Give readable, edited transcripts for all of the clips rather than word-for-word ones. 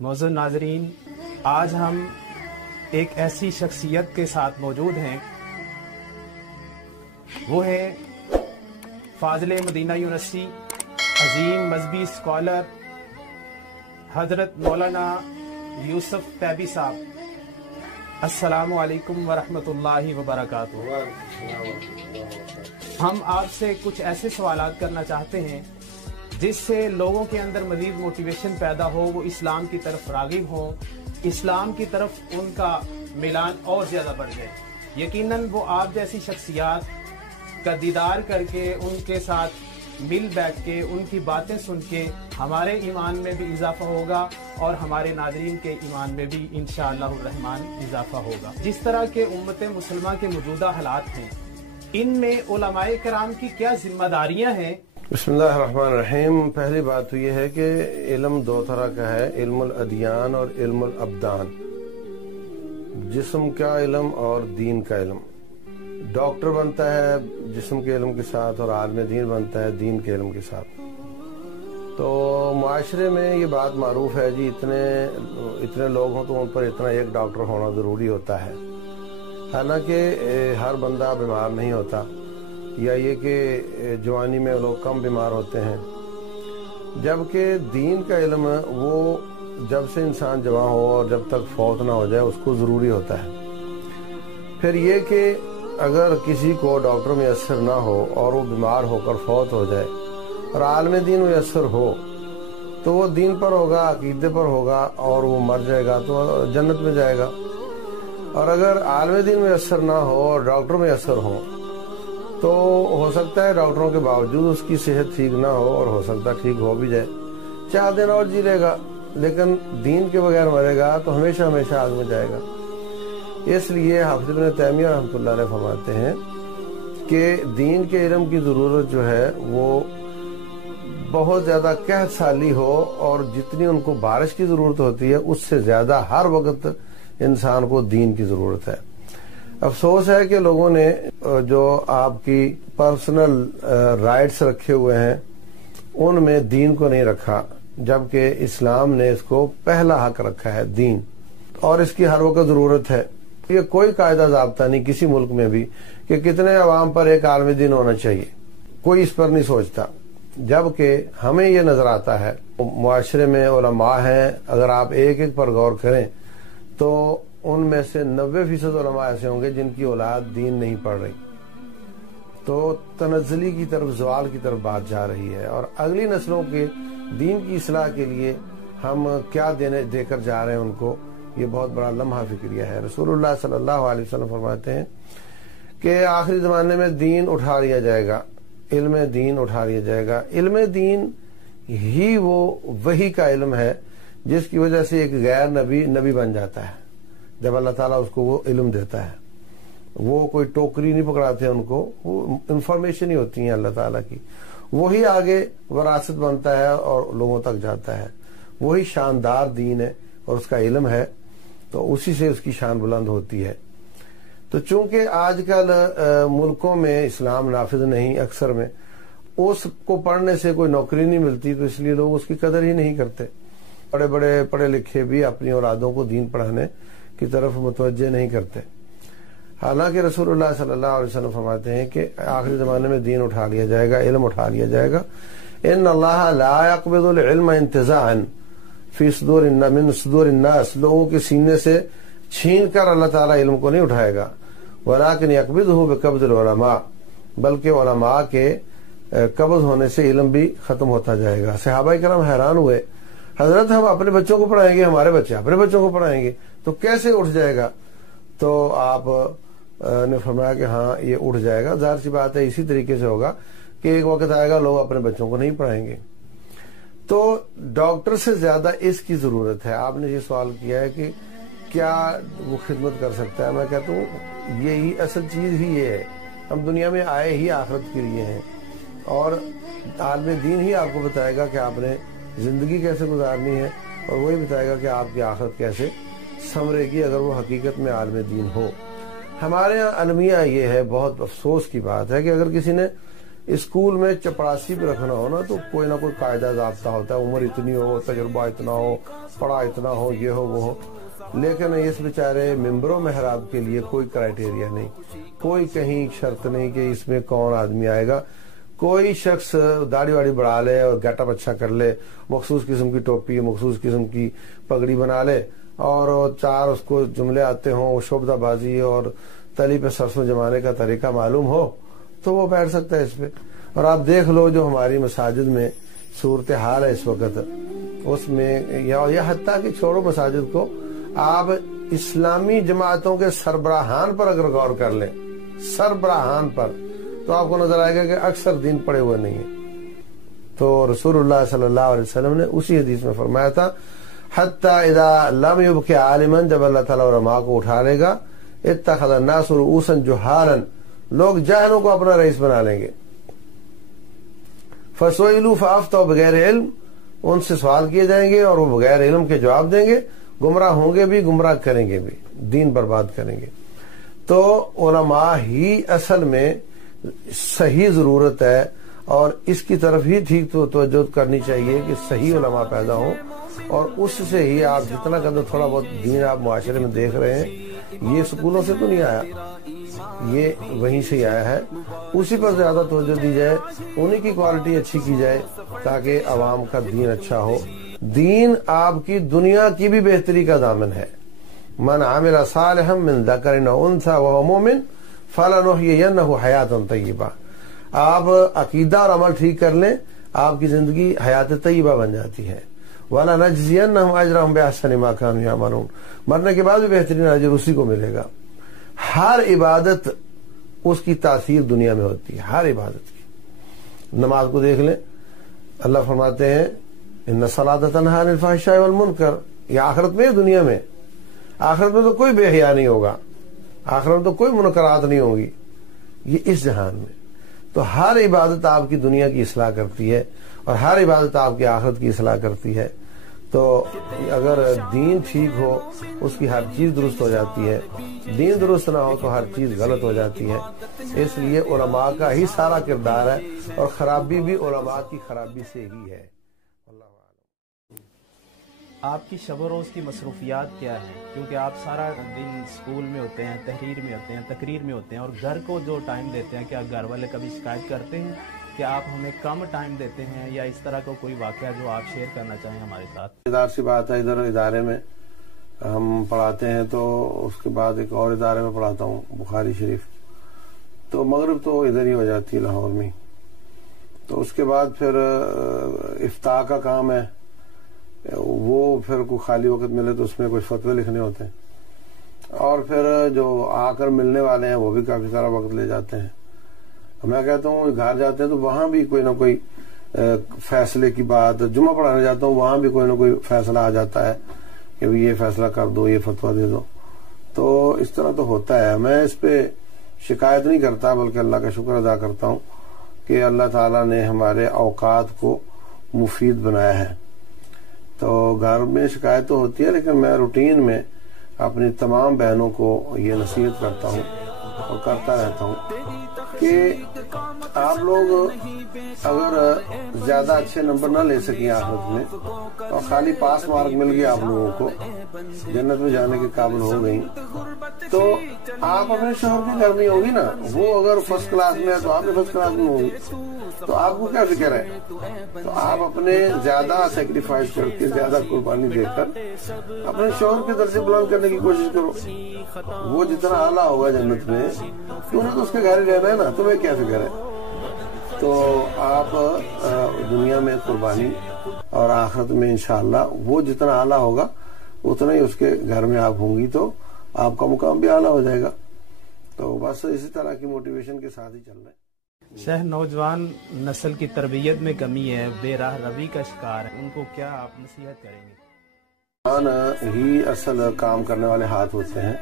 معزز ناظرین، آج ہم ایک ایسی شخصیت کے ساتھ موجود ہیں، وہ ہے فاضل مدینہ یونیورسٹی، عظیم مذہبی اسکالر حضرت مولانا یوسف طیبی صاحب۔ السلام علیکم ورحمۃ اللہ وبرکاتہ۔ ہم آپ سے کچھ ایسے سوالات کرنا چاہتے ہیں جس سے لوگوں کے اندر مزید موٹیویشن پیدا ہو، وہ اسلام کی طرف راغب ہوں، اسلام کی طرف ان کا میلان اور زیادہ بڑھ جائے۔ یقیناً وہ آپ جیسی شخصیات کا دیدار کر کے، ان کے ساتھ مل بیٹھ کے، ان کی باتیں سن کے ہمارے ایمان میں بھی اضافہ ہوگا اور ہمارے ناظرین کے ایمان میں بھی انشاءاللہ الرحمن اضافہ ہوگا۔ جس طرح کے امت مسلمہ کے موجودہ حالات ہیں، ان میں علماء کرام کی کیا ذمہ داریاں ہیں؟ بسم اللہ الرحمن الرحیم۔ پہلی بات تو یہ ہے کہ علم دو طرح کا ہے، علم الادیان اور علم الابدان، جسم کا علم اور دین کا علم۔ ڈاکٹر بنتا ہے جسم کے علم کے ساتھ اور عالم دین بنتا ہے دین کے علم کے ساتھ۔ تو معاشرے میں یہ بات معروف ہے جی، اتنے لوگ ہوں تو ان پر اتنا ایک ڈاکٹر ہونا ضروری ہوتا ہے، حالانکہ ہر بندہ بیمار نہیں ہوتا، یا یہ کہ جوانی میں لوگ کم بیمار ہوتے ہیں، جبکہ دین کا علم وہ جب سے انسان جوان ہو اور جب تک فوت نہ ہو جائے اس کو ضروری ہوتا ہے۔ پھر یہ کہ اگر کسی کو ڈاکٹر میسر نہ ہو اور وہ بیمار ہو کر فوت ہو جائے اور عالم دین میسر ہو تو وہ دین پر ہوگا، عقیدے پر ہوگا اور وہ مر جائے گا تو جنت میں جائے گا۔ اور اگر عالم دین میسر نہ ہو اور ڈاکٹر میسر ہو تو ہو سکتا ہے ڈاکٹروں کے باوجود اس کی صحت ٹھیک نہ ہو، اور ہو سکتا ہے ٹھیک ہو بھی جائے، 4 دن اور جی لے گا، لیکن دین کے بغیر مرے گا تو ہمیشہ ہمیشہ آگ میں جائے گا۔ اس لیے حافظ ابن تیمیہ رحمۃ اللہ علیہ فرماتے ہیں کہ دین کے علم کی ضرورت جو ہے وہ بہت زیادہ قحط سالی ہو، اور جتنی ان کو بارش کی ضرورت ہوتی ہے اس سے زیادہ ہر وقت انسان کو دین کی ضرورت ہے۔ افسوس ہے کہ لوگوں نے جو آپ کی پرسنل رائٹس رکھے ہوئے ہیں ان میں دین کو نہیں رکھا، جبکہ اسلام نے اس کو پہلا حق رکھا ہے دین، اور اس کی ہر وقت ضرورت ہے۔ یہ کوئی قاعدہ ضابطہ نہیں کسی ملک میں بھی کہ کتنے عوام پر ایک عالم دین ہونا چاہیے، کوئی اس پر نہیں سوچتا، جبکہ ہمیں یہ نظر آتا ہے معاشرے میں علماء ہیں، اگر آپ ایک ایک پر غور کریں تو ان میں سے 90% علماء ایسے ہوں گے جن کی اولاد دین نہیں پڑھ رہی۔ تو تنزلی کی طرف، زوال کی طرف بات جا رہی ہے، اور اگلی نسلوں کے دین کی اصلاح کے لیے ہم کیا دے کر جا رہے ہیں ان کو، یہ بہت بڑا لمحہ فکریہ ہے۔ رسول اللہ صلی اللہ علیہ وسلم فرماتے ہیں کہ آخری زمانے میں دین اٹھا لیا جائے گا، علم دین اٹھا لیا جائے گا۔ علم دین ہی وہ وحی کا علم ہے جس کی وجہ سے ایک غیر نبی بن جاتا ہے، جب اللہ تعالیٰ اس کو وہ علم دیتا ہے۔ وہ کوئی ٹوکری نہیں پکڑاتے ان کو، وہ انفارمیشن ہی ہوتی ہیں اللہ تعالیٰ کی، وہی آگے وراثت بنتا ہے اور لوگوں تک جاتا ہے۔ وہی شاندار دین ہے اور اس کا علم ہے، تو اسی سے اس کی شان بلند ہوتی ہے۔ تو چونکہ آج کل ملکوں میں اسلام نافذ نہیں، اکثر میں اس کو پڑھنے سے کوئی نوکری نہیں ملتی، تو اس لیے لوگ اس کی قدر ہی نہیں کرتے۔ بڑے بڑے پڑھے لکھے بھی اپنی اولادوں کو دین پڑھانے کی طرف متوجہ نہیں کرتے، حالانکہ رسول اللہ صلی اللہ علیہ وسلم فرماتے ہیں کہ آخری زمانے میں دین اٹھا لیا جائے گا، علم اٹھا لیا جائے گا۔ ان اللہ لا يقبض العلم انتزاعا من صدور الناس، لوگوں کے سینے سے چھین کر اللہ تعالیٰ علم کو نہیں اٹھائے گا، ولكن يقبضه بقبض العلماء، بلکہ علماء کے قبض ہونے سے علم بھی ختم ہوتا جائے گا۔ صحابہ کرام حیران ہوئے، حضرت ہم اپنے بچوں کو پڑھائیں گے، ہمارے بچے اپنے بچوں کو پڑھائیں گے، تو کیسے اٹھ جائے گا؟ تو آپ نے فرمایا کہ ہاں یہ اٹھ جائے گا، ظاہر سی بات ہے اسی طریقے سے ہوگا کہ ایک وقت آئے گا لوگ اپنے بچوں کو نہیں پڑھائیں گے۔ تو ڈاکٹر سے زیادہ اس کی ضرورت ہے۔ آپ نے یہ سوال کیا ہے کہ کیا وہ خدمت کر سکتا ہے، میں کہتا ہوں یہی اصل چیز ہی یہ ہے، ہم دنیا میں آئے ہی آخرت کے لیے ہیں، اور عالم دین ہی آپ کو بتائے گا کہ آپ نے زندگی کیسے گزارنی ہے، اور وہی بتائے گا کہ آپ کی آخرت کیسے سنورے گی اگر وہ حقیقت میں عالم دین ہو۔ ہمارے یہاں المیہ یہ ہے، بہت افسوس کی بات ہے کہ اگر کسی نے اسکول میں چپڑاسی پہ رکھنا ہو نا تو کوئی نہ کوئی قاعدہ ضابطہ ہوتا ہے، عمر اتنی ہو، تجربہ اتنا ہو، پڑھا اتنا ہو، یہ ہو وہ ہو، لیکن اس بیچارے ممبر و محراب کے لیے کوئی کرائٹیریا نہیں، کوئی کہیں شرط نہیں کہ اس میں کون آدمی آئے گا۔ کوئی شخص داڑھی واڑی بڑھا لے اور گیٹ اپ اچھا کر لے، مخصوص قسم کی ٹوپی، مخصوص قسم کی پگڑی بنا لے اور چار اس کو جملے آتے ہوں، شعبدہ بازی اور تلی پہ سرسوں جمانے کا طریقہ معلوم ہو تو وہ بیٹھ سکتا ہے اس پہ۔ اور آپ دیکھ لو جو ہماری مساجد میں صورتحال ہے اس وقت، اس میں یا حتیٰ کہ چھوڑو مساجد کو، آپ اسلامی جماعتوں کے سربراہان پر اگر غور کر لیں، سربراہان پر، تو آپ کو نظر آئے گا کہ اکثر دین پڑے ہوئے نہیں ہیں۔ تو رسول اللہ صلی اللہ علیہ وسلم نے اسی حدیث میں فرمایا تھا حتیٰ اذا لم یبق عالما، جب اللہ تعالیٰ علماء کو اٹھا لے گا، اتخذ الناس رؤوسا جہالا، لوگ جاہلوں کو اپنا رئیس بنا لیں گے، فسئلوا فافتوا بغیر علم، ان سے سوال کیے جائیں گے اور وہ بغیر علم کے جواب دیں گے، گمراہ ہوں گے بھی، گمراہ کریں گے بھی، دین برباد کریں گے۔ تو علماء ہی اصل میں صحیح ضرورت ہے اور اس کی طرف ہی ٹھیک توجہ کرنی چاہیے کہ صحیح علماء پیدا ہوں، اور اس سے ہی آپ جتنا قدر تھوڑا بہت دین آپ معاشرے میں دیکھ رہے ہیں، یہ سکولوں سے تو نہیں آیا، یہ وہیں سے ہی آیا ہے، اسی پر زیادہ توجہ دی جائے، انہی کی کوالٹی اچھی کی جائے تاکہ عوام کا دین اچھا ہو۔ دین آپ کی دنیا کی بھی بہتری کا ضامن ہے۔ من عمل صالحا من ذکر او انثی وهو مؤمن فلنحیینہ حیاتا طیبہ، آپ عقیدہ اور عمل ٹھیک کر لیں، آپ کی زندگی حیات طیبہ بن جاتی ہے۔ وَلَنَجْزِيَنَّهُمْ أَجْرَهُمْ بِأَحْسَنِ مَا كَانُوا يَعْمَلُونَ، مرنے کے بعد بھی بہترین اجر اسی کو ملے گا۔ ہر عبادت اس کی تاثیر دنیا میں ہوتی ہے، ہر عبادت کی۔ نماز کو دیکھ لیں، اللہ فرماتے ہیں ان الصلاۃ تنہی عن الفحشاء والمنکر، یہ آخرت میں، دنیا میں، آخرت میں تو کوئی بے حیا نہیں ہوگا، آخرت میں تو کوئی منکرات نہیں ہوگی، یہ اس جہان میں۔ تو ہر عبادت آپ کی دنیا کی اصلاح کرتی ہے اور ہر عبادت آپ کی آخرت کی اصلاح کرتی ہے۔ تو اگر دین ٹھیک ہو اس کی ہر چیز درست ہو جاتی ہے، دین درست نہ ہو تو ہر چیز غلط ہو جاتی ہے۔ اس لیے علماء کا ہی سارا کردار ہے اور خرابی بھی علماء کی خرابی سے ہی ہے۔ آپ کی شب و روز کی مصروفیات کیا ہے؟ کیونکہ آپ سارا دن اسکول میں ہوتے ہیں، تحریر میں ہوتے ہیں، تقریر میں ہوتے ہیں، اور گھر کو جو ٹائم دیتے ہیں، کیا گھر والے کبھی شکایت کرتے ہیں کہ آپ ہمیں کم ٹائم دیتے ہیں، یا اس طرح کا کوئی واقعہ جو آپ شیئر کرنا چاہیں ہمارے ساتھ؟ ادار سی بات ہے، ادھر ادارے میں ہم پڑھاتے ہیں تو اس کے بعد ایک اور ادارے میں پڑھاتا ہوں، بخاری شریف، تو مغرب تو ادھر ہی ہو جاتی ہے لاہور میں، تو اس کے بعد پھر افتاء کا کام ہے، وہ پھر کوئی خالی وقت ملے تو اس میں کچھ فتوے لکھنے ہوتے ہیں، اور پھر جو آ کر ملنے والے ہیں وہ بھی کافی سارا وقت لے جاتے ہیں۔ میں کہتا ہوں گھر جاتے ہیں تو وہاں بھی کوئی نہ کوئی فیصلے کی بات، جمعہ پڑھانے جاتا ہوں وہاں بھی کوئی نہ کوئی فیصلہ آ جاتا ہے کہ یہ فیصلہ کر دو، یہ فتویٰ دے دو، تو اس طرح تو ہوتا ہے۔ میں اس پہ شکایت نہیں کرتا بلکہ اللہ کا شکر ادا کرتا ہوں کہ اللہ تعالیٰ نے ہمارے اوقات کو مفید بنایا ہے۔ تو گھر میں شکایت تو ہوتی ہے لیکن میں روٹین میں اپنی تمام بہنوں کو یہ نصیحت کرتا ہوں اور کرتا رہتا ہوں کہ آپ لوگ اگر زیادہ اچھے نمبر نہ لے سکیں آخرت میں اور خالی پاس مارک مل گیا آپ لوگوں کو، جنت میں جانے کے قابل ہو گئی، تو آپ اپنے شوہر کی گھر میں ہوگی نا، وہ اگر فرسٹ کلاس میں ہے تو آپ بھی فرسٹ کلاس میں ہوگی، تو آپ کو کیا فکر ہے؟ تو آپ اپنے زیادہ سیکریفائز کر کے، زیادہ قربانی دے کر اپنے شوہر کے درجے بلند کرنے کی کوشش کرو۔ وہ جتنا اعلیٰ ہوگا جنت میں، تمہیں تو اس کے گھر ہی رہنا ہے نا، تمہیں کیا فکر ہے؟ تو آپ دنیا میں قربانی اور آخرت میں انشاءاللہ وہ جتنا اعلیٰ ہوگا اتنا ہی اس کے گھر میں آپ ہوں گی تو آپ کا مقام بھی اعلیٰ ہو جائے گا۔ تو بس اسی طرح کی موٹیویشن کے ساتھ ہی چل رہے ہیں۔ شہر نوجوان نسل کی تربیت میں کمی ہے، بے راہ روی کا شکار ہے، ان کو کیا آپ نصیحت کریں گے؟ ہی اصل کام کرنے والے ہاتھ ہوتے ہیں،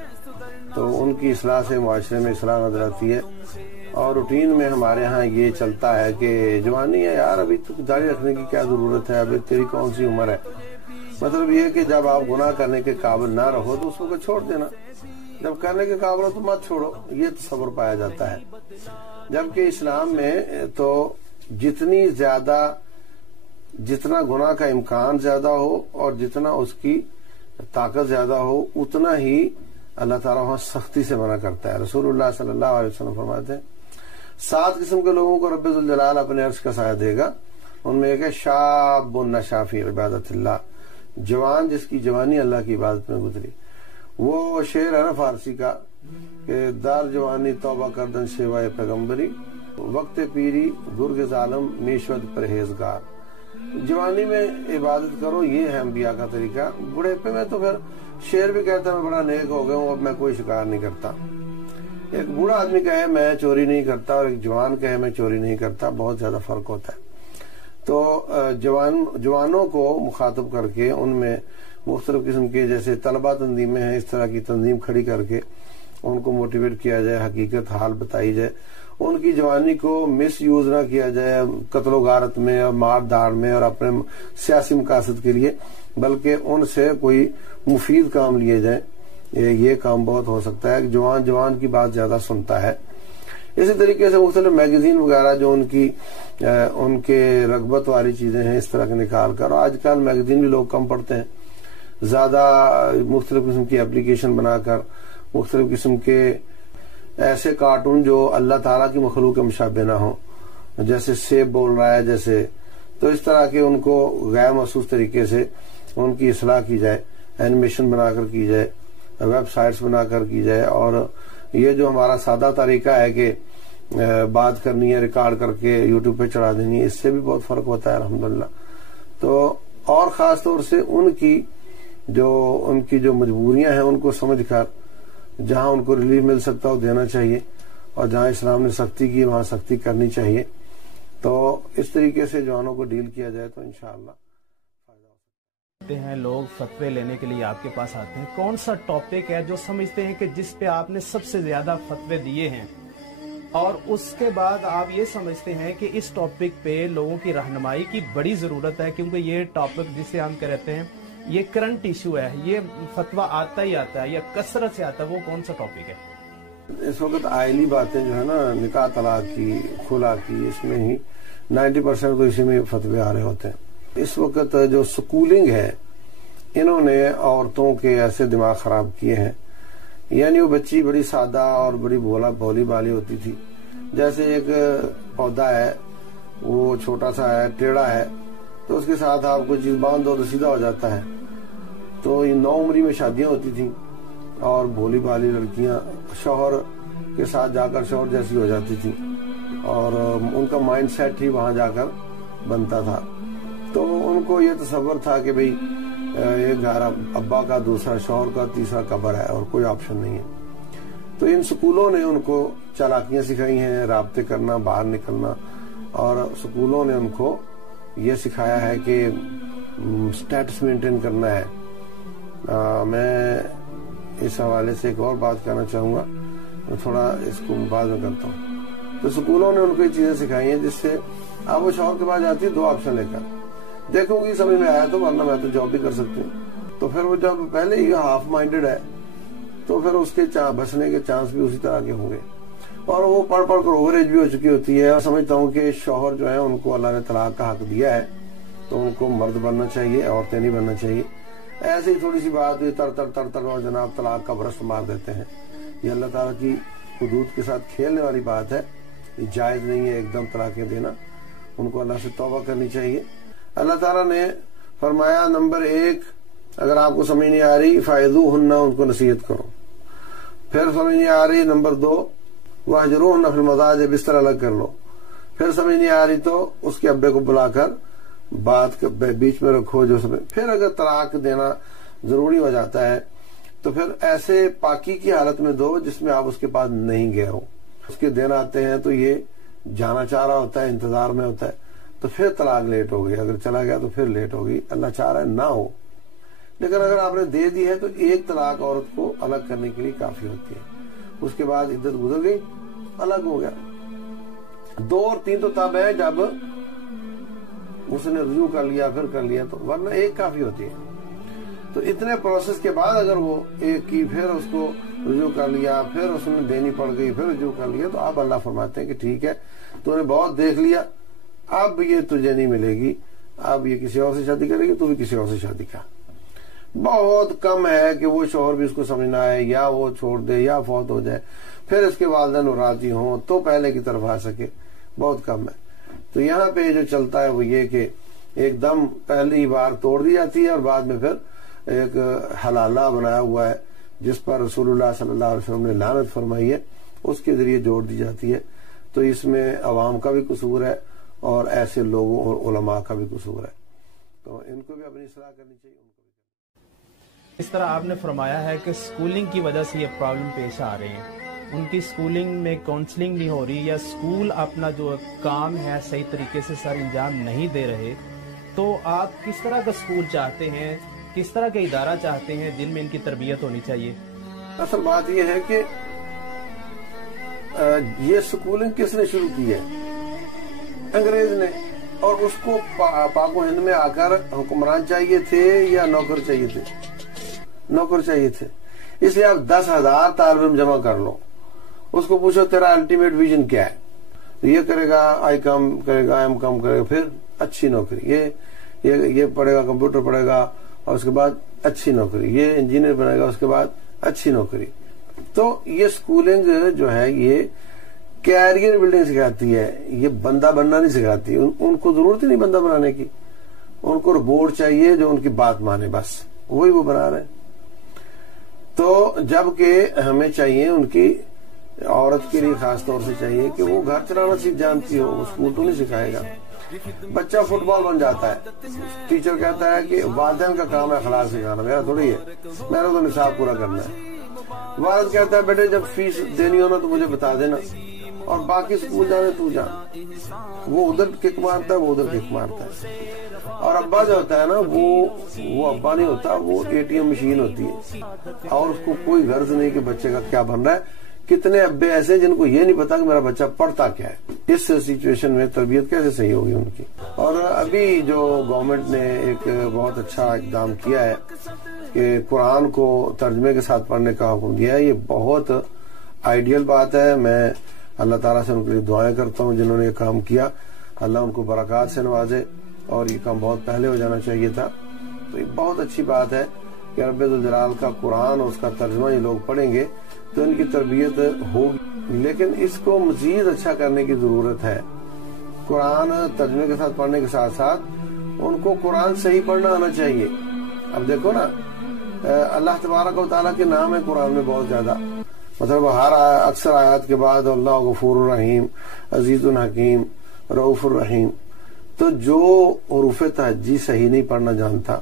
تو ان کی اصلاح سے معاشرے میں اصلاح نظر آتی ہے۔ اور روٹین میں ہمارے ہاں یہ چلتا ہے کہ جوانی ہے یار، ابھی تو داڑھی رکھنے کی کیا ضرورت ہے، ابھی تیری کون سی عمر ہے۔ مطلب یہ کہ جب آپ گناہ کرنے کے قابل نہ رہو تو اس کو چھوڑ دینا، جب کرنے کے قابل ہو تو مت چھوڑو، یہ تصور پایا جاتا ہے. جبکہ اسلام میں تو جتنا گناہ کا امکان زیادہ ہو اور جتنا اس کی طاقت زیادہ ہو اتنا ہی اللہ تعالیٰ وہاں سختی سے منع کرتا ہے. رسول اللہ صلی اللہ علیہ وسلم فرماتے ہیں 7 قسم کے لوگوں کو رب ذوالجلال اپنے عرش کا سایہ دے گا. ان میں ایک ہے شاب نشا فی عبادت اللہ، جوان جس کی جوانی اللہ کی عبادت میں گزری. وہ شعر ہے نا فارسی کا کہ دار جوانی توبہ کردن سوائے پیغمبری، وقت پیری گرگ ظالم میشود پرہیزگار. جوانی میں عبادت کرو، یہ ہے انبیاء کا طریقہ. بڑھاپے میں تو پھر شعر بھی کہتا ہے میں بڑا نیک ہو گیا ہوں، اب میں کوئی شکار نہیں کرتا. ایک بوڑھا آدمی کہے میں چوری نہیں کرتا اور ایک جوان کہے میں چوری نہیں کرتا، بہت زیادہ فرق ہوتا ہے. تو جوانوں کو مخاطب کر کے ان میں مختلف قسم کے جیسے طلبہ تنظیمیں ہیں، اس طرح کی تنظیم کھڑی کر کے ان کو موٹیویٹ کیا جائے، حقیقت حال بتائی جائے، ان کی جوانی کو مس یوز نہ کیا جائے قتل و غارت میں اور مار دھاڑ میں اور اپنے سیاسی مقاصد کے لیے، بلکہ ان سے کوئی مفید کام لیے جائیں. یہ کام بہت ہو سکتا ہے کہ جوان کی بات زیادہ سنتا ہے. اسی طریقے سے مختلف میگزین وغیرہ جو ان کے رغبت والی چیزیں ہیں اس طرح کے نکال کر، اور آج کل میگزین بھی لوگ کم پڑھتے ہیں، زیادہ مختلف قسم کی اپلیکیشن بنا کر مختلف قسم کے ایسے کارٹون جو اللہ تعالیٰ کی مخلوق کے مشابہ نہ ہوں، جیسے سیب بول رہا ہے جیسے، تو اس طرح کے ان کو غیر محسوس طریقے سے ان کی اصلاح کی جائے، اینیمیشن بنا کر کی جائے، ویب سائٹس بنا کر کی جائے. اور یہ جو ہمارا سادہ طریقہ ہے کہ بات کرنی ہے ریکارڈ کر کے یوٹیوب پہ چڑھا دینی، اس سے بھی بہت فرق ہوتا ہے الحمدللہ. تو اور خاص طور سے ان کی جو مجبوریاں ہیں ان کو سمجھ کر جہاں ان کو ریلیف مل سکتا ہو دینا چاہیے، اور جہاں اسلام نے سختی کی وہاں سختی کرنی چاہیے. تو اس طریقے سے جوانوں کو ڈیل کیا جائے تو انشاءاللہ فائدہ ہو سکتا ہے. لوگ فتوے لینے کے لیے آپ کے پاس آتے ہیں، کون سا ٹاپک ہے جو سمجھتے ہیں کہ جس پہ آپ نے سب سے زیادہ فتوے دیے ہیں، اور اس کے بعد آپ یہ سمجھتے ہیں کہ اس ٹاپک پہ لوگوں کی رہنمائی کی بڑی ضرورت ہے کیونکہ یہ ٹاپک جسے ہم کہتے ہیں یہ کرنٹ ایشو ہے، یہ فتویٰ آتا ہی آتا ہے یا کثرت سے آتا ہے، وہ کون سا ٹاپک ہے؟ اس وقت آئلی باتیں جو ہے نا نکاح طلاق کی، خلا کی، اس میں ہی 90% تو اسی میں فتوے آ رہے ہوتے ہیں. اس وقت جو سکولنگ ہے انہوں نے عورتوں کے ایسے دماغ خراب کیے ہیں. یعنی وہ بچی بڑی سادہ اور بڑی بولی بالی ہوتی تھی، جیسے ایک پودا ہے وہ چھوٹا سا ہے، ٹیڑھا ہے، تو اس کے ساتھ آپ کوئی چیز باندھ دو تو سیدھا ہو جاتا ہے. تو یہ 9 عمری میں شادیاں ہوتی تھیں اور بھولی بھالی لڑکیاں شوہر کے ساتھ جا کر شوہر جیسی ہو جاتی تھیں، اور ان کا مائنڈ سیٹ ہی وہاں جا کر بنتا تھا. تو ان کو یہ تصور تھا کہ بھئی ایک گھر ابا کا، دوسرا شوہر کا، تیسرا قبر ہے اور کوئی آپشن نہیں ہے. تو ان سکولوں نے ان کو چالاکیاں سکھائی ہیں، رابطے کرنا، باہر نکلنا، اور سکولوں نے ان کو یہ سکھایا ہے کہ سٹیٹس مینٹین کرنا ہے. میں اس حوالے سے ایک اور بات کرنا چاہوں گا، میں تھوڑا اس کو بعد میں کرتا ہوں. تو سکولوں نے ان کو یہ چیزیں سکھائی ہیں جس سے اب وہ شوہر کے پاس جاتی ہے 2 آپشن لے کر، دیکھوں گی سمجھ میں آیا تو، ورنہ میں تو جاب بھی کر سکتی ہوں. تو پھر وہ جب پہلے ہی ہاف مائنڈڈ ہے تو پھر اس کے بچنے کے چانس بھی اسی طرح کے ہوں گے. اور وہ پڑھ کر اوور ایج بھی ہو چکی ہوتی ہے. اور سمجھتا ہوں کہ شوہر جو ہے ان کو اللہ نے طلاق کا حق دیا ہے تو ان کو مرد بننا چاہیے، عورتیں نہیں بننا چاہیے. ایسے ہی تھوڑی سی بات ہوئی تر اور جناب طلاق کا برس مار دیتے ہیں. یہ اللہ تعالیٰ کی حدود کے ساتھ کھیلنے والی بات ہے، یہ جائز نہیں ہے ایک دم طلاقیں دینا. ان کو اللہ سے توبہ کرنی چاہیے. اللہ تعالیٰ نے فرمایا نمبر 1 اگر آپ کو سمجھ نہیں آ رہی فَإِذُوهُنَّ ان کو نصیحت کرو. پھر سمجھ نہیں آ رہی نمبر 2 وَاهْجُرُوهُنَّ فِي الْمَضَاجِعِ بستر الگ کر لو. پھر سمجھ نہیں آ رہی تو اس کے ابے کو بلا کر بات بیچ میں رکھو. پھر اگر طلاق دینا ضروری ہو جاتا ہے تو پھر ایسے پاکی کی حالت میں دو جس میں آپ اس کے پاس نہیں گئے ہو. اس کے دن آتے ہیں تو یہ جانا چاہ رہا ہوتا ہے، انتظار میں ہوتا ہے، تو پھر طلاق لیٹ ہو گئی. اگر چلا گیا تو پھر لیٹ ہوگی. اللہ چاہ رہا ہے نہ ہو، لیکن اگر آپ نے دے دی ہے تو 1 طلاق عورت کو الگ کرنے کے لیے کافی ہوتی ہے. اس کے بعد عدت گزر گئی، الگ ہو گیا. 2 اور 3 تو تب ہے جب اس نے رجوع کر لیا پھر کر لیا، تو ورنہ 1 کافی ہوتی ہے. تو اتنے پروسیس کے بعد اگر وہ ایک کی پھر اس کو رجوع کر لیا، پھر اس نے دینی پڑ گئی، پھر رجوع کر لیا، تو اب اللہ فرماتے ہیں کہ ٹھیک ہے تو نے بہت دیکھ لیا، اب یہ تجھے نہیں ملے گی، اب یہ کسی اور سے شادی کرے گی، تو بھی کسی اور سے شادی کر۔ بہت کم ہے کہ وہ شوہر بھی اس کو سمجھنا ہے، یا وہ چھوڑ دے یا فوت ہو جائے، پھر اس کے والدین راضی ہوں تو پہلے کی طرف آ سکے، بہت کم ہے۔ تو یہاں پہ جو چلتا ہے وہ یہ کہ ایک دم پہلی بار توڑ دی جاتی ہے، اور بعد میں پھر ایک حلالہ بنایا ہوا ہے جس پر رسول اللہ صلی اللہ علیہ وسلم نے لعنت فرمائی ہے، اس کے ذریعے جوڑ دی جاتی ہے۔ تو اس میں عوام کا بھی قصور ہے اور ایسے لوگوں اور علماء کا بھی قصور ہے، تو ان کو بھی اپنی اصلاح کرنی چاہیے۔ اس طرح آپ نے فرمایا ہے کہ سکولنگ کی وجہ سے یہ پرابلم پیش آ رہے ہیں، ان کی سکولنگ میں کاؤنسلنگ نہیں ہو رہی، یا سکول اپنا جو کام ہے صحیح طریقے سے سر انجام نہیں دے رہے، تو آپ کس طرح کا سکول چاہتے ہیں، کس طرح کا ادارہ چاہتے ہیں جن میں ان کی تربیت ہونی چاہیے؟ اصل بات یہ ہے کہ یہ سکولنگ کس نے شروع کی ہے؟ انگریز نے، اور اس کو پاک و ہند میں آ کر حکمران چاہیے تھے یا نوکر چاہیے تھے؟ نوکر چاہیے تھے۔ اس لیے آپ 10,000 طالب علم جمع کر لو، اس کو پوچھو تیرا الٹیمیٹ ویژن کیا ہے، یہ کرے گا آئی کام کرے گا، ایم کام کرے گا، پھر اچھی نوکری، یہ پڑھے گا، کمپیوٹر پڑھے گا، اور اس کے بعد اچھی نوکری، یہ انجینئر بنے گا، اس کے بعد اچھی نوکری۔ تو یہ سکولنگ جو ہے یہ کیریئر بلڈنگ سکھاتی ہے، یہ بندہ بننا نہیں سکھاتی۔ ان کو ضرورت ہی نہیں بندہ بنانے کی، ان کو روبوٹ چاہیے جو ان کی بات مانے، بس وہی وہ بنا رہے ہیں۔ تو جبکہ ہمیں چاہیے، ان کی عورت کے لیے خاص طور سے چاہیے کہ وہ گھر چلانا سیکھ جانتی ہو، اسکول تو نہیں سکھائے گا۔ بچہ فٹ بال بن جاتا ہے، ٹیچر کہتا ہے کہ والدین کا کام ہے اخلاق سکھانا، میرا تھوڑی ہے، میرا تو نصاب پورا کرنا ہے۔ والد کہتا ہے بیٹے جب فیس دینی ہونا تو مجھے بتا دینا، اور باقی اسکول جانے تو جا، وہ ادھر کک مارتا ہے، وہ ادھر کک مارتا ہے۔ اور ابا جو ہوتا ہے نا، وہ ابا نہیں ہوتا، وہ ATM مشین ہوتی ہے، اور اس کو کوئی غرض نہیں کہ بچے کا کیا بن رہا ہے۔ کتنے ابے ایسے جن کو یہ نہیں پتا کہ میرا بچہ پڑھتا کیا ہے۔ اس سچویشن میں تربیت کیسے صحیح ہوگی ان کی؟ اور ابھی جو گورنمنٹ نے ایک بہت اچھا اقدام کیا ہے کہ قرآن کو ترجمے کے ساتھ پڑھنے کا حکم دیا ہے، یہ بہت آئیڈیل بات ہے۔ میں اللہ تعالیٰ سے ان کے لیے دعائیں کرتا ہوں جنہوں نے یہ کام کیا، اللہ ان کو برکات سے نوازے، اور یہ کام بہت پہلے ہو جانا چاہیے تھا۔ تو یہ بہت اچھی بات ہے کہ رب ذوالجلال کا قرآن اور اس کا ترجمہ یہ لوگ پڑھیں گے تو ان کی تربیت ہوگی، لیکن اس کو مزید اچھا کرنے کی ضرورت ہے۔ قرآن ترجمے کے ساتھ پڑھنے کے ساتھ ساتھ ان کو قرآن صحیح پڑھنا آنا چاہیے۔ اب دیکھو نا، اللہ تبارک و تعالیٰ کے نام ہے قرآن میں بہت زیادہ، مطلب ہر اکثر آیات کے بعد اللہ غفور الرحیم، عزیز الحکیم، رؤوف الرحیم۔ تو جو حروف تہجی صحیح نہیں پڑھنا جانتا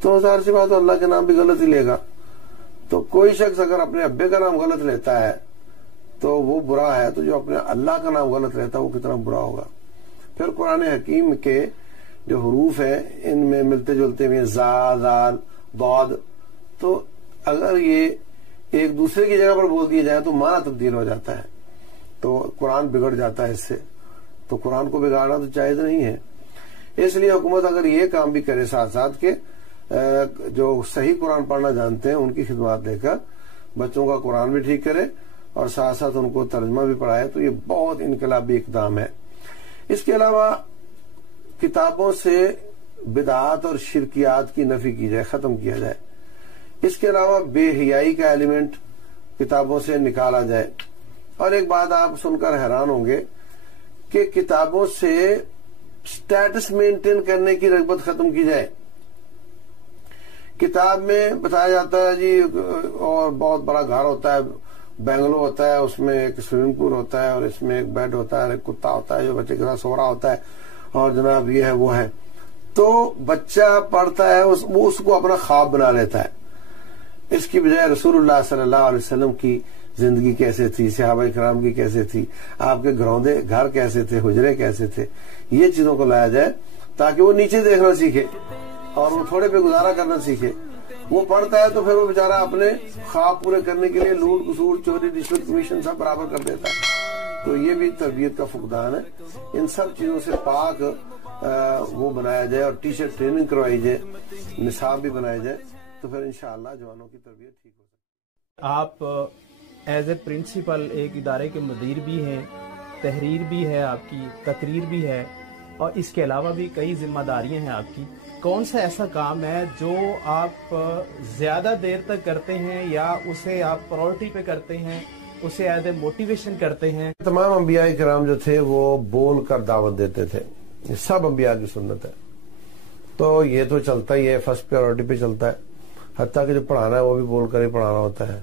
تو ظاہر سی بات اللہ کے نام بھی غلط ہی لے گا۔ تو کوئی شخص اگر اپنے ابے کا نام غلط لیتا ہے تو وہ برا ہے، تو جو اپنے اللہ کا نام غلط لیتا ہے وہ کتنا برا ہوگا۔ پھر قرآن حکیم کے جو حروف ہیں ان میں ملتے جلتے ہوئے زا، ذال، ضاد، تو اگر یہ ایک دوسرے کی جگہ پر بول دیے جائیں تو معنی تبدیل ہو جاتا ہے، تو قرآن بگڑ جاتا ہے اس سے۔ تو قرآن کو بگاڑنا تو جائز نہیں ہے۔ اس لیے حکومت اگر یہ کام بھی کرے ساتھ ساتھ کہ جو صحیح قرآن پڑھنا جانتے ہیں ان کی خدمات لے کر بچوں کا قرآن بھی ٹھیک کرے اور ساتھ ساتھ ان کو ترجمہ بھی پڑھائے، تو یہ بہت انقلابی اقدام ہے۔ اس کے علاوہ کتابوں سے بدعات اور شرکیات کی نفی کی جائے، ختم کیا جائے۔ اس کے علاوہ بے حیائی کا ایلیمنٹ کتابوں سے نکالا جائے۔ اور ایک بات آپ سن کر حیران ہوں گے کہ کتابوں سے سٹیٹس مینٹین کرنے کی رغبت ختم کی جائے۔ کتاب میں بتایا جاتا ہے جی، اور بہت بڑا گھر ہوتا ہے، بنگلو ہوتا ہے، اس میں ایک سوئمنگ پول ہوتا ہے، اور اس میں ایک بیڈ ہوتا ہے، اور ایک کتا ہوتا ہے جو بچے کے ساتھ سو رہا ہوتا ہے، اور جناب یہ ہے وہ ہے۔ تو بچہ پڑھتا ہے، وہ اس کو اپنا خواب بنا لیتا ہے۔ اس کی بجائے رسول اللہ صلی اللہ علیہ وسلم کی زندگی کیسے تھی، صحابہ کرام کی کیسے تھی، آپ کے گھر کیسے تھے، حجرے کیسے تھے، یہ چیزوں کو لایا جائے تاکہ وہ نیچے دیکھنا سیکھے اور وہ تھوڑے پہ گزارا کرنا سیکھے۔ وہ پڑھتا ہے تو پھر وہ بیچارہ اپنے خواب پورے کرنے کے لیے لوٹ قصور، چوری، رشوت، کمیشن سب برابر کر دیتا ہے۔ تو یہ بھی تربیت کا فقدان ہے۔ ان سب چیزوں سے پاک وہ بنایا جائے اور ٹیچر ٹریننگ کروائی جائے، نصاب بھی بنایا جائے تو پھر انشاءاللہ جوانوں کی تربیت ٹھیک ہو سکتی ہے۔ آپ ایز اے پرنسپل ایک ادارے کے مدیر بھی ہیں، تحریر بھی ہے آپ کی، تقریر بھی ہے، اور اس کے علاوہ بھی کئی ذمہ داریاں ہیں آپ کی۔ کون سا ایسا کام ہے جو آپ زیادہ دیر تک کرتے ہیں یا اسے آپ پرائورٹی پہ کرتے ہیں، اسے ایز اے موٹیویشن کرتے ہیں؟ تمام انبیاء کرام جو تھے وہ بول کر دعوت دیتے تھے، یہ سب انبیاء کی سنت ہے، تو یہ تو چلتا ہی ہے، فرسٹ پرائورٹی پہ چلتا ہے، حتیٰ کہ جو پڑھانا ہے وہ بھی بول کر ہی پڑھانا ہوتا ہے۔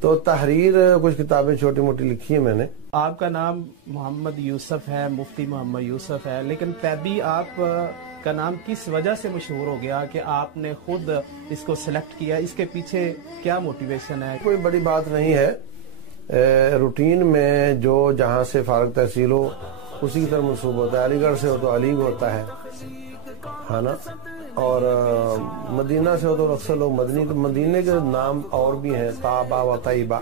تو تحریر کچھ کتابیں چھوٹی موٹی لکھی ہیں میں نے۔ آپ کا نام محمد یوسف ہے، مفتی محمد یوسف ہے، لیکن پیبی آپ کا نام کس وجہ سے مشہور ہو گیا کہ آپ نے خود اس کو سلیکٹ کیا؟ اس کے پیچھے کیا موٹیویشن ہے؟ کوئی بڑی بات نہیں ہے، روٹین میں جو جہاں سے فارغ تحصیل ہو اسی کی طرف منسوب ہوتا ہے۔ علی گڑھ سے ہو تو علی ہوتا ہے نا، اور مدینہ سے ہو تو اکثر لوگ مدنی، تو مدینے کے نام اور بھی ہیں، طابہ و طیبہ،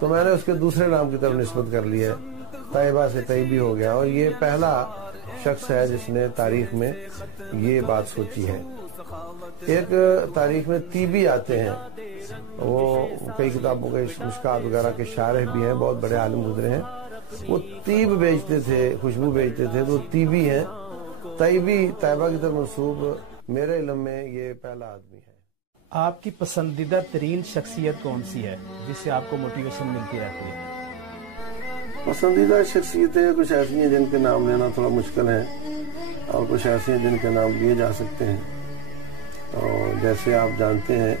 تو میں نے اس کے دوسرے نام کی طرف نسبت کر لی ہے، طیبہ سے طیبی ہو گیا، اور یہ پہلا شخص ہے جس نے تاریخ میں یہ بات سوچی ہے۔ ایک تاریخ میں طیبی آتے ہیں، وہ کئی کتابوں کے مشکات وغیرہ کے شارح بھی ہیں، بہت بڑے عالم گزرے ہیں، وہ طیب بیچتے تھے، خوشبو بیچتے تھے، تو طیبی ہیں۔ طیبی طیبہ کی طرف منسوب میرے علم میں یہ پہلا آدمی ہے۔ آپ کی پسندیدہ ترین شخصیت کون سی ہے جس سے آپ کو موٹیویشن ملتی رہتی ہے؟ پسندیدہ شخصیتیں کچھ ایسی ہیں جن کے نام لینا تھوڑا مشکل ہے، اور کچھ ایسی ہیں جن کے نام لیے جا سکتے ہیں۔ اور جیسے آپ جانتے ہیں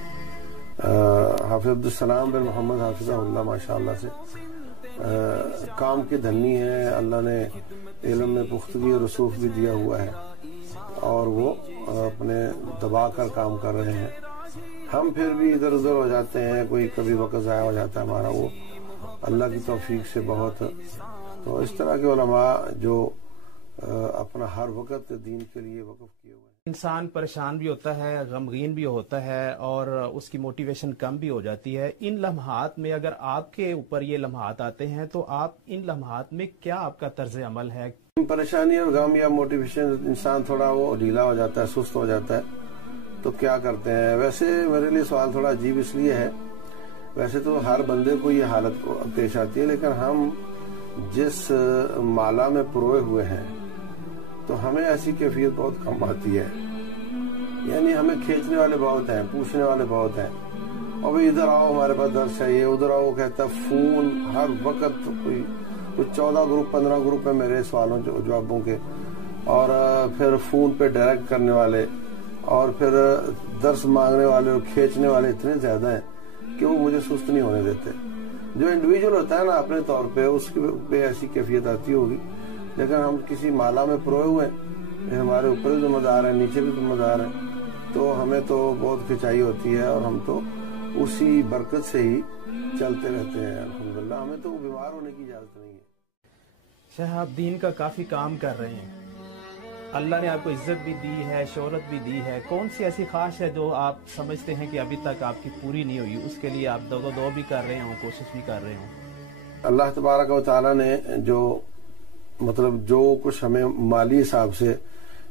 حافظ عبدالسلام بن محمد حافظہ اللہ ماشاءاللہ سے کام کے دھنی ہے، اللہ نے علم میں پختگی اور رسوخ بھی دیا ہوا ہے، اور وہ اپنے دبا کر کام کر رہے ہیں۔ ہم پھر بھی ادھر ادھر ہو جاتے ہیں، کوئی کبھی وقت ضائع ہو جاتا ہے ہمارا، وہ اللہ کی توفیق سے بہت۔ تو اس طرح کے علماء جو اپنا ہر وقت دین کے لیے وقف کیے ہوئے ہیں۔ انسان پریشان بھی ہوتا ہے، غمگین بھی ہوتا ہے، اور اس کی موٹیویشن کم بھی ہو جاتی ہے۔ ان لمحات میں اگر آپ کے اوپر یہ لمحات آتے ہیں تو آپ ان لمحات میں کیا آپ کا طرز عمل ہے؟ پریشانی اور غم یا موٹیویشن، انسان تھوڑا وہ ڈھیلا ہو جاتا ہے، سست ہو جاتا ہے، تو کیا کرتے ہیں؟ ویسے میرے لیے سوال تھوڑا عجیب اس لیے ہے، ویسے تو ہر بندے کو یہ حالت پیش آتی ہے، لیکن ہم جس مالا میں پروئے ہوئے ہیں تو ہمیں ایسی کیفیت بہت کم آتی ہے، یعنی ہمیں کھینچنے والے بہت ہیں، پوچھنے والے بہت ہیں، اور بھائی ادھر آؤ ہمارے پاس درس چاہیے، ادھر آؤ، کہتا ہے فون ہر وقت، کوئی 14 گروپ 15 گروپ ہیں میرے سوالوں جوابوں کے، اور پھر فون پہ ڈائریکٹ کرنے والے، اور پھر درس مانگنے والے اور کھینچنے والے اتنے زیادہ ہیں کہ وہ مجھے سست نہیں ہونے دیتے۔ جو انڈیویجول ہوتا ہے نا اپنے طور پہ، اس پہ ایسی کیفیت آتی ہوگی، لیکن ہم کسی مالا میں پروئے ہوئے ہیں، ہمارے اوپر بھی ذمہ دار ہیں، نیچے بھی ذمہ دار ہیں، تو ہمیں تو بہت کھچائی ہوتی ہے، اور ہم تو اسی برکت سے ہی چلتے رہتے ہیں الحمدللہ، ہمیں تو بیمار ہونے کی اجازت نہیں ہے۔ شاہ آپ دین کا کافی کام کر رہے ہیں، اللہ نے آپ کو عزت بھی دی ہے، شہرت بھی دی ہے، کون سی ایسی خواہش ہے جو آپ سمجھتے ہیں کہ ابھی تک آپ کی پوری نہیں ہوئی، اس کے لیے آپ دو بھی کر رہے ہوں، کوشش بھی کر رہے ہوں؟ اللہ تبارک و تعالیٰ نے جو کچھ ہمیں مالی حساب سے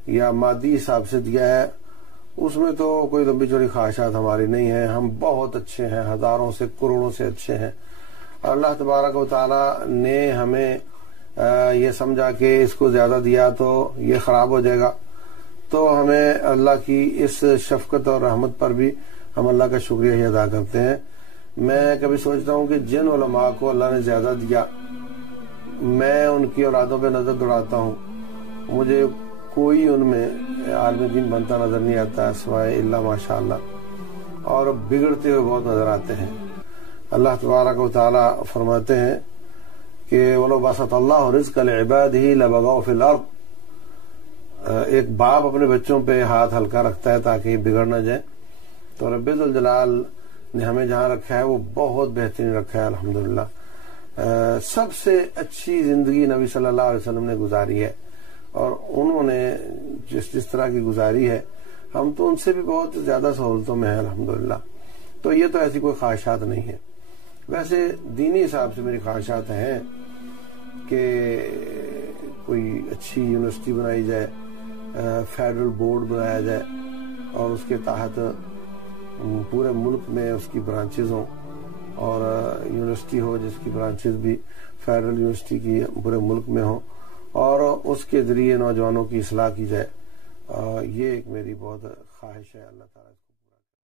یا مادی حساب سے دیا ہے، اس میں تو کوئی لمبی چوڑی خواہشات ہماری نہیں ہیں، ہم بہت اچھے ہیں، ہزاروں سے کروڑوں سے اچھے ہیں۔ اللہ تبارک و تعالیٰ نے ہمیں یہ سمجھا کہ اس کو زیادہ دیا تو یہ خراب ہو جائے گا، تو ہمیں اللہ کی اس شفقت اور رحمت پر بھی ہم اللہ کا شکریہ ہی ادا کرتے ہیں۔ میں کبھی سوچتا ہوں کہ جن علماء کو اللہ نے زیادہ دیا، میں ان کی اولادوں پہ نظر دوڑاتا ہوں، مجھے کوئی ان میں عالم دین بنتا نظر نہیں آتا سوائے اللہ ماشاءاللہ، اور بگڑتے ہوئے بہت نظر آتے ہیں۔ اللہ تبارک و تعالیٰ فرماتے ہیں کہ وَلَوْ بَسَطَ اللَّهُ رِزْقَ لِعِبَادِهِ لَبَغَوْا فِي الْأَرْضِ، ایک باپ اپنے بچوں پہ ہاتھ ہلکا رکھتا ہے تاکہ یہ بگڑ نہ جائیں، تو رب ذوالجلال نے ہمیں جہاں رکھا ہے وہ بہت بہترین رکھا ہے الحمدللہ۔ سب سے اچھی زندگی نبی صلی اللہ علیہ وسلم نے گزاری ہے، اور انہوں نے جس طرح کی گزاری ہے، ہم تو ان سے بھی بہت زیادہ سہولتوں میں ہیں الحمدللہ۔ تو یہ تو ایسی کوئی خواہشات نہیں ہے۔ ویسے دینی حساب سے میری خواہشات ہیں کہ کوئی اچھی یونیورسٹی بنائی جائے، فیڈرل بورڈ بنایا جائے، اور اس کے تحت پورے ملک میں اس کی برانچز ہوں، اور یونیورسٹی ہو جس کی برانچز بھی فیڈرل یونیورسٹی کی پورے ملک میں ہوں، اور اس کے ذریعے نوجوانوں کی اصلاح کی جائے۔ یہ ایک میری بہت خواہش ہے، اللہ تعالیٰ